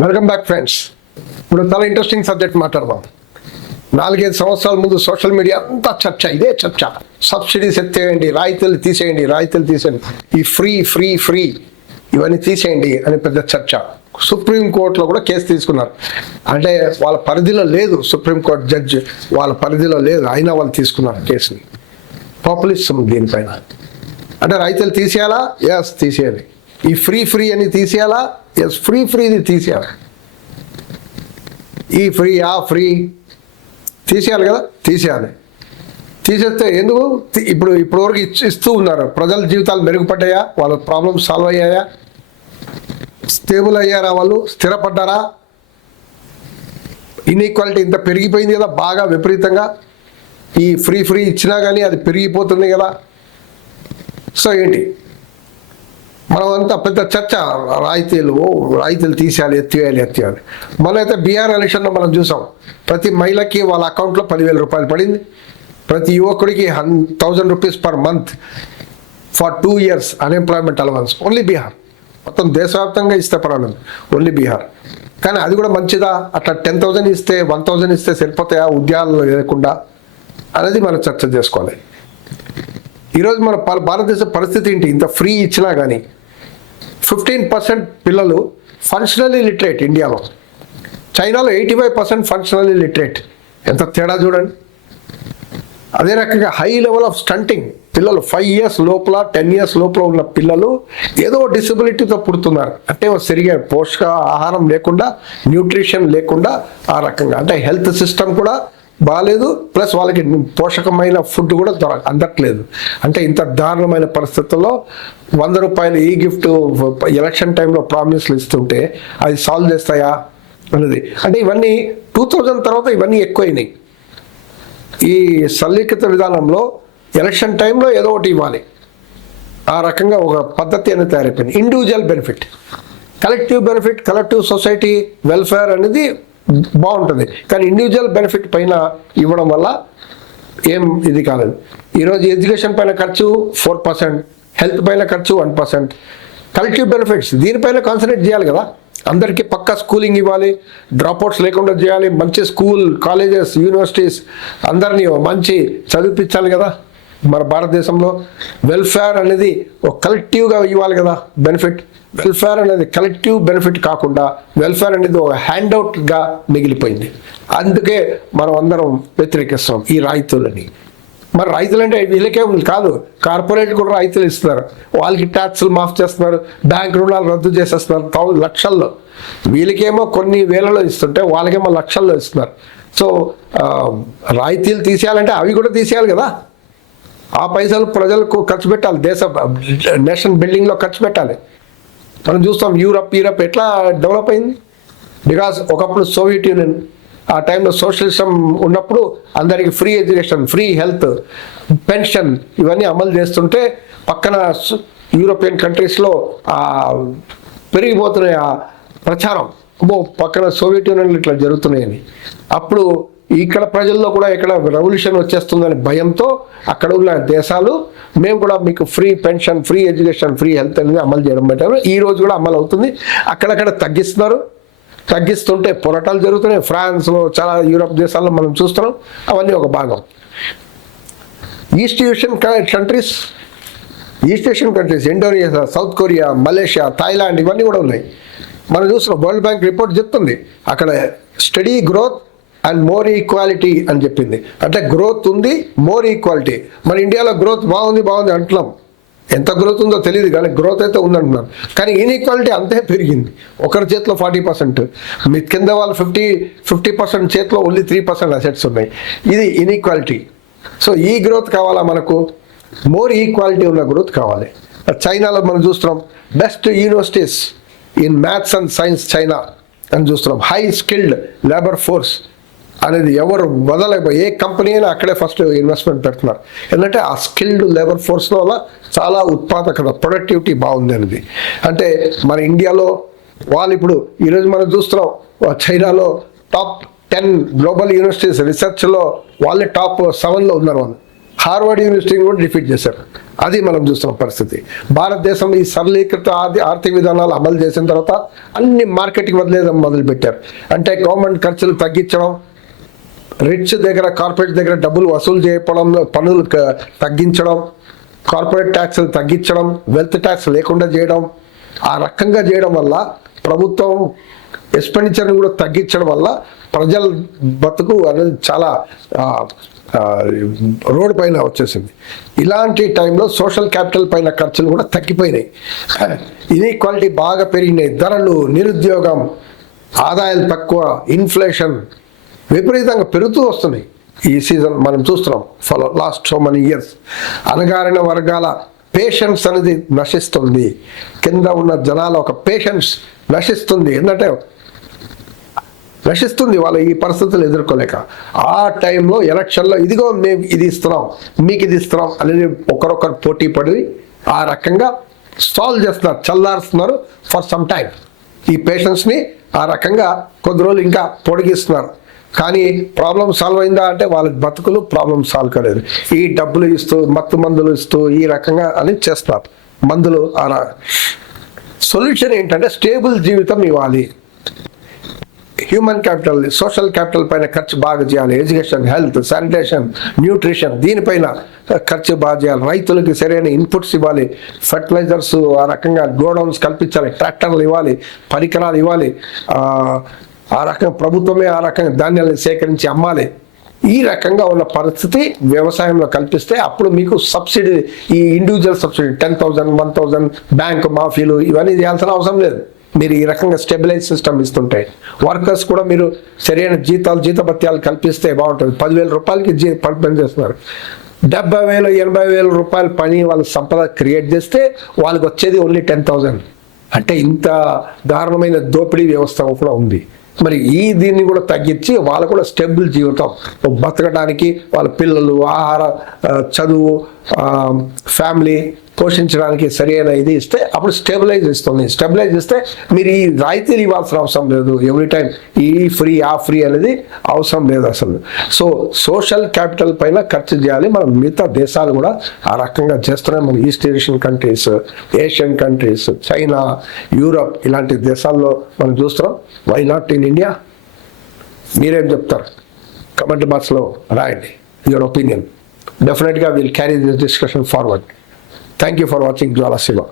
Welcome back friends. ఇప్పుడు చాలా interesting subject మాట్లాడదాం. 4-5 సంవత్సరాల ముందు సోషల్ మీడియా అంతా చర్చ, ఇదే చర్చ. సబ్సిడీస్ ఎత్తేయండి, రాయితీలు తీసేయండి, ఈ ఫ్రీ ఇవన్నీ తీసేయండి అని పెద్ద చర్చ. సుప్రీంకోర్టులో కూడా కేసు తీసుకున్నారు. అంటే వాళ్ళ పరిధిలో లేదు, సుప్రీంకోర్టు జడ్జి వాళ్ళ పరిధిలో లేదు, అయినా వాళ్ళు తీసుకున్నారు కేసుని. పాపులిజం దీనిపైన. అంటే రైతులు తీసేయాలా? ఎస్ తీసేయాలి. ఈ ఫ్రీ అని తీసేయాలా? ఎస్ ఫ్రీది తీసేయాలి. ఈ ఫ్రీ తీసేయాలి కదా, తీసేయాలి. తీసేస్తే ఎందుకు ఇప్పటివరకు ఇస్తూ ఉన్నారు. ప్రజల జీవితాలు మెరుగుపడ్డాయా? వాళ్ళ ప్రాబ్లమ్స్ సాల్వ్ అయ్యాయా? స్టేబుల్ అయ్యారా? వాళ్ళు స్థిరపడ్డారా? ఇన్ఈక్వాలిటీ ఇంత పెరిగిపోయింది కదా బాగా విపరీతంగా. ఈ ఫ్రీ ఇచ్చినా కానీ అది పెరిగిపోతుంది కదా. సో ఏంటి మనం అంతా పెద్ద చర్చ, రాయితీలు తీసేయాలి, ఎత్తివేయాలి. మనైతే బీహార్ ఎలక్షన్లో మనం చూసాం. ప్రతి మహిళకి వాళ్ళ అకౌంట్లో 10,000 రూపాయలు పడింది. ప్రతి యువకుడికి 1,000 rupees per month for 2 years unemployment allowance. Only Bihar. మొత్తం దేశవ్యాప్తంగా ఇస్తే పర్వాలేదు, ఓన్లీ బీహార్. కానీ అది కూడా మంచిదా? అట్లా 10,000 ఇస్తే 1,000 ఇస్తే సరిపోతాయా ఉద్యోగాలు లేకుండా అనేది మనం చర్చ చేసుకోవాలి. ఈరోజు మన భారతదేశ పరిస్థితి ఏంటి? ఇంత ఫ్రీ ఇచ్చినా కానీ 15% పిల్లలు ఫంక్షనల్లీ లిటరేట్ ఇండియాలో. చైనాలో 85% ఫంక్షనల్లీ లిటరేట్. ఎంత తేడా చూడండి. అదే రకంగా హై లెవెల్ ఆఫ్ స్టంటింగ్. పిల్లలు 5 years లోపల 10 years లోపల ఉన్న పిల్లలు ఏదో డిసబిలిటీతో పుడుతున్నారు. అంటే సరిగా పోషక ఆహారం లేకుండా, న్యూట్రిషన్ లేకుండా, ఆ రకంగా అంటే హెల్త్ సిస్టమ్ కూడా బాగాలేదు, ప్లస్ వాళ్ళకి పోషకమైన ఫుడ్ కూడా అందట్లేదు. అంటే ఇంత దారుణమైన పరిస్థితుల్లో 100 రూపాయలు ఈ గిఫ్ట్ ఎలక్షన్ టైంలో ప్రామిస్లు ఇస్తుంటే అది సాల్వ్ చేస్తాయా అనేది. అంటే ఇవన్నీ 2000 తర్వాత ఇవన్నీ ఎక్కువైనాయి. ఈ సరళీకృత విధానంలో ఎలక్షన్ టైంలో ఏదో ఒకటి ఇవ్వాలి, ఆ రకంగా ఒక పద్ధతి అనేది తయారైపోయింది. Individual benefit, collective benefit, collective society welfare అనేది బాగుంటుంది. కానీ ఇండివిజువల్ బెనిఫిట్ పైన ఇవ్వడం వల్ల ఏం ఇది కాలేదు. ఈరోజు ఎడ్యుకేషన్ పైన ఖర్చు 4%, హెల్త్ పైన ఖర్చు 1%. కలెక్టివ్ బెనిఫిట్స్ దీనిపైన కాన్సన్ట్రేట్ చేయాలి కదా. అందరికీ పక్కా స్కూలింగ్ ఇవ్వాలి, డ్రాప్అవుట్స్ లేకుండా చేయాలి, మంచి స్కూల్, కాలేజెస్, యూనివర్సిటీస్ అందరినీ మంచి చదివించాలి కదా. మన భారతదేశంలో వెల్ఫేర్ అనేది ఒక కలెక్టివ్గా ఇవ్వాలి కదా బెనిఫిట్. వెల్ఫేర్ అనేది కలెక్టివ్ బెనిఫిట్ కాకుండా వెల్ఫేర్ అనేది ఒక హ్యాండ్అవుట్గా మిగిలిపోయింది. అందుకే మనం అందరం వ్యతిరేకిస్తాం ఈ రాయితీలని. మరి రైతులు అంటే వీళ్ళకే కాదు, కార్పొరేట్ కూడా రైతులు ఇస్తున్నారు. వాళ్ళకి ట్యాక్సులు మాఫ్ చేస్తున్నారు, బ్యాంక్ రుణాలు రద్దు చేసేస్తున్నారు లక్షల్లో. వీళ్ళకేమో కొన్ని వేలలో ఇస్తుంటే వాళ్ళకేమో లక్షల్లో ఇస్తున్నారు. సో రాయితీలు తీసేయాలంటే అవి కూడా తీసేయాలి కదా. ఆ పైసలు ప్రజలకు ఖర్చు పెట్టాలి, నేషన్ బిల్డింగ్లో ఖర్చు పెట్టాలి. మనం చూస్తాం యూరప్ ఎట్లా డెవలప్ అయింది. బికాస్ ఒకప్పుడు సోవియట్ యూనియన్, ఆ టైంలో సోషలిజం ఉన్నప్పుడు అందరికి free education, free health, pension ఇవన్నీ అమలు చేస్తుంటే పక్కన యూరోపియన్ కంట్రీస్లో పెరిగిపోతున్నాయి ఆ ప్రచారం. పక్కన సోవియట్ యూనియన్లో ఇట్లా జరుగుతున్నాయని. అప్పుడు ఇక్కడ ప్రజల్లో కూడా ఇక్కడ రెవల్యూషన్ వచ్చేస్తుందని భయంతో అక్కడ ఉన్న దేశాలు మేము కూడా మీకు free pension, free education, free health అనేది అమలు చేయడం పెట్టారు. ఈ రోజు కూడా అమలు అవుతుంది. అక్కడక్కడ తగ్గిస్తుంటే పోరాటాలు జరుగుతున్నాయి. ఫ్రాన్స్లో, చాలా యూరోప్ దేశాల్లో మనం చూస్తున్నాం. అవన్నీ ఒక భాగం. East Asian countries, Indonesia, south Korea, Malaysia, Thailand ఇవన్నీ కూడా ఉన్నాయి. మనం చూస్తున్నాం. వరల్డ్ బ్యాంక్ రిపోర్ట్ చెప్తుంది అక్కడ study growth and more equality అని చెప్పింది. అంటే గ్రోత్ ఉంది, మోర్ ఈక్వాలిటీ. మన ఇండియాలో గ్రోత్ బాగుంది అంటున్నాం. ఎంత గ్రోత్ ఉందో తెలియదు కానీ గ్రోత్ అయితే ఉందంటున్నాం. కానీ ఇన్ఈక్వాలిటీ అంతే పెరిగింది. ఒకరి చేతిలో 40%, మీ కింద వాళ్ళు 50% చేతిలో ఓన్లీ 3% అసెట్స్ ఉన్నాయి. ఇది ఇన్ఈక్వాలిటీ. సో ఈ గ్రోత్ కావాలా మనకు? మోర్ ఈక్వాలిటీ ఉన్న గ్రోత్ కావాలి. చైనాలో మనం చూస్తున్నాం best universities in maths and science China అని చూస్తున్నాం. హై స్కిల్డ్ లేబర్ ఫోర్స్ అనేది ఎవరు వదలైపోయి ఏ కంపెనీ అయినా అక్కడే ఫస్ట్ ఇన్వెస్ట్మెంట్ పెడుతున్నారు. ఎందుకంటే ఆ స్కిల్డ్ లేబర్ ఫోర్స్ వల్ల చాలా ఉత్పాదకత, ప్రొడక్టివిటీ బాగుంది అనేది. అంటే మన ఇండియాలో వాళ్ళు ఇప్పుడు ఈరోజు మనం చూస్తున్నాం చైనాలో టాప్ 10 గ్లోబల్ యూనివర్సిటీస్ రీసెర్చ్లో వాళ్ళే టాప్ 7లో ఉన్నారు. వాళ్ళు హార్వర్డ్ యూనివర్సిటీని కూడా డిఫీట్ చేశారు. అది మనం చూస్తున్న పరిస్థితి. భారతదేశం ఈ సరళీకృత ఆర్థిక విధానాలు అమలు చేసిన తర్వాత అన్ని మార్కెట్కి వదిలేయడం మొదలుపెట్టారు. అంటే గవర్నమెంట్ ఖర్చులు తగ్గించడం, రిచ్ దగ్గర కార్పొరేట్ దగ్గర డబ్బులు వసూలు చేయడం, పన్నులు తగ్గించడం, కార్పొరేట్ ట్యాక్స్లు తగ్గించడం, వెల్త్ ట్యాక్స్ లేకుండా చేయడం, ఆ రకంగా చేయడం వల్ల ప్రభుత్వం ఎక్స్పెండిచర్ని కూడా తగ్గించడం వల్ల ప్రజల బతుకు అనేది చాలా రోడ్ పైన వచ్చేసింది. ఇలాంటి టైంలో సోషల్ క్యాపిటల్ పైన ఖర్చులు కూడా తగ్గిపోయినాయి. ఇన్ఈక్వాలిటీ బాగా పెరిగినాయి. ధరలు, నిరుద్యోగం, ఆదాయాలు తక్కువ, ఇన్ఫ్లేషన్ విపరీతంగా పెరుగుతూ వస్తున్నాయి. ఈ సీజన్ మనం చూస్తున్నాం for last so many years. అణగారిన వర్గాల పేషెన్స్ అనేది నశిస్తుంది. కింద ఉన్న జనాల ఒక పేషెన్స్ నశిస్తుంది. ఏంటంటే నశిస్తుంది వాళ్ళు ఈ పరిస్థితులు ఎదుర్కోలేక. ఆ టైంలో ఎలక్షన్లో ఇదిగో మేము ఇది ఇస్తున్నాం, మీకు ఇది ఇస్తున్నాం అనేది ఒకరొకరు పోటీ పడి ఆ రకంగా సాల్వ్ చేస్తున్నారు, చల్లారుస్తున్నారు ఫర్ సమ్ టైం. ఈ పేషెన్స్ని ఆ రకంగా కొద్ది రోజులు ఇంకా పొడిగిస్తున్నారు. కానీ ప్రాబ్లం సాల్వ్ అయిందా అంటే వాళ్ళ బతుకులు ప్రాబ్లం సాల్వ్ కాలేదు. ఈ డబ్బులు ఇస్తూ, మత్తు మందులు ఇస్తూ ఈ రకంగా అని చేస్తున్నారు. మందులు సొల్యూషన్ ఏంటంటే స్టేబుల్ జీవితం ఇవ్వాలి. హ్యూమన్ క్యాపిటల్, సోషల్ క్యాపిటల్ పైన ఖర్చు బాగా చేయాలి. ఎడ్యుకేషన్, హెల్త్, శానిటేషన్, న్యూట్రిషన్ దీనిపైన ఖర్చు బాగా చేయాలి. రైతులకి సరైన ఇన్పుట్స్ ఇవ్వాలి, ఫర్టిలైజర్స్ ఆ రకంగా గోడౌన్స్ కల్పించాలి, ట్రాక్టర్లు ఇవ్వాలి, పరికరాలు ఇవ్వాలి. ఆ రకంగా ప్రభుత్వమే ఆ రకంగా ధాన్యాలను సేకరించి అమ్మాలి. ఈ రకంగా ఉన్న పరిస్థితి వ్యవసాయంలో కల్పిస్తే అప్పుడు మీకు సబ్సిడీ, ఈ ఇండివిజువల్ సబ్సిడీ 10,000, 1,000 బ్యాంక్ మాఫీలు ఇవన్నీ చేయాల్సిన అవసరం లేదు. మీరు ఈ రకంగా స్టెబిలైజ్ సిస్టమ్ ఇస్తుంటే వర్కర్స్ కూడా మీరు సరైన జీతభత్యాలు కల్పిస్తే బాగుంటుంది. 10,000 రూపాయలకి పని చేస్తున్నారు. 70,000, 80,000 రూపాయల పని వాళ్ళ సంపద క్రియేట్ చేస్తే వాళ్ళకి వచ్చేది ఓన్లీ 10,000. అంటే ఇంత దారుణమైన దోపిడీ వ్యవస్థ కూడా ఉంది. మరి దీన్ని కూడా తగ్గించి వాళ్ళు కూడా స్టేబుల్ జీవితం బతకడానికి, వాళ్ళ పిల్లలు, ఆహార, చదువు, ఫ్యామిలీ పోషించడానికి సరైన ఇది ఇస్తే అప్పుడు స్టెబిలైజ్ ఇస్తుంది. స్టెబిలైజ్ ఇస్తే మీరు ఈ రాయితీలు ఇవ్వాల్సిన అవసరం లేదు. ఎవ్రీ టైం ఈ ఫ్రీ ఆ ఫ్రీ అనేది అవసరం లేదు అసలు. సో సోషల్ క్యాపిటల్ పైన ఖర్చు చేయాలి. మనం మిగతా దేశాలు కూడా ఆ రకంగా చేస్తున్నాయి. మన east Asian countries, Asian countries, China, Europe ఇలాంటి దేశాల్లో మనం చూస్తున్నాం. Why not in India? మీరేం చెప్తారు? కమెంట్ బాక్స్లో రాయండి యువర్ ఒపీనియన్. డెఫినెట్గా will carry this discussion forward. Thank you for watching Jwala Siva.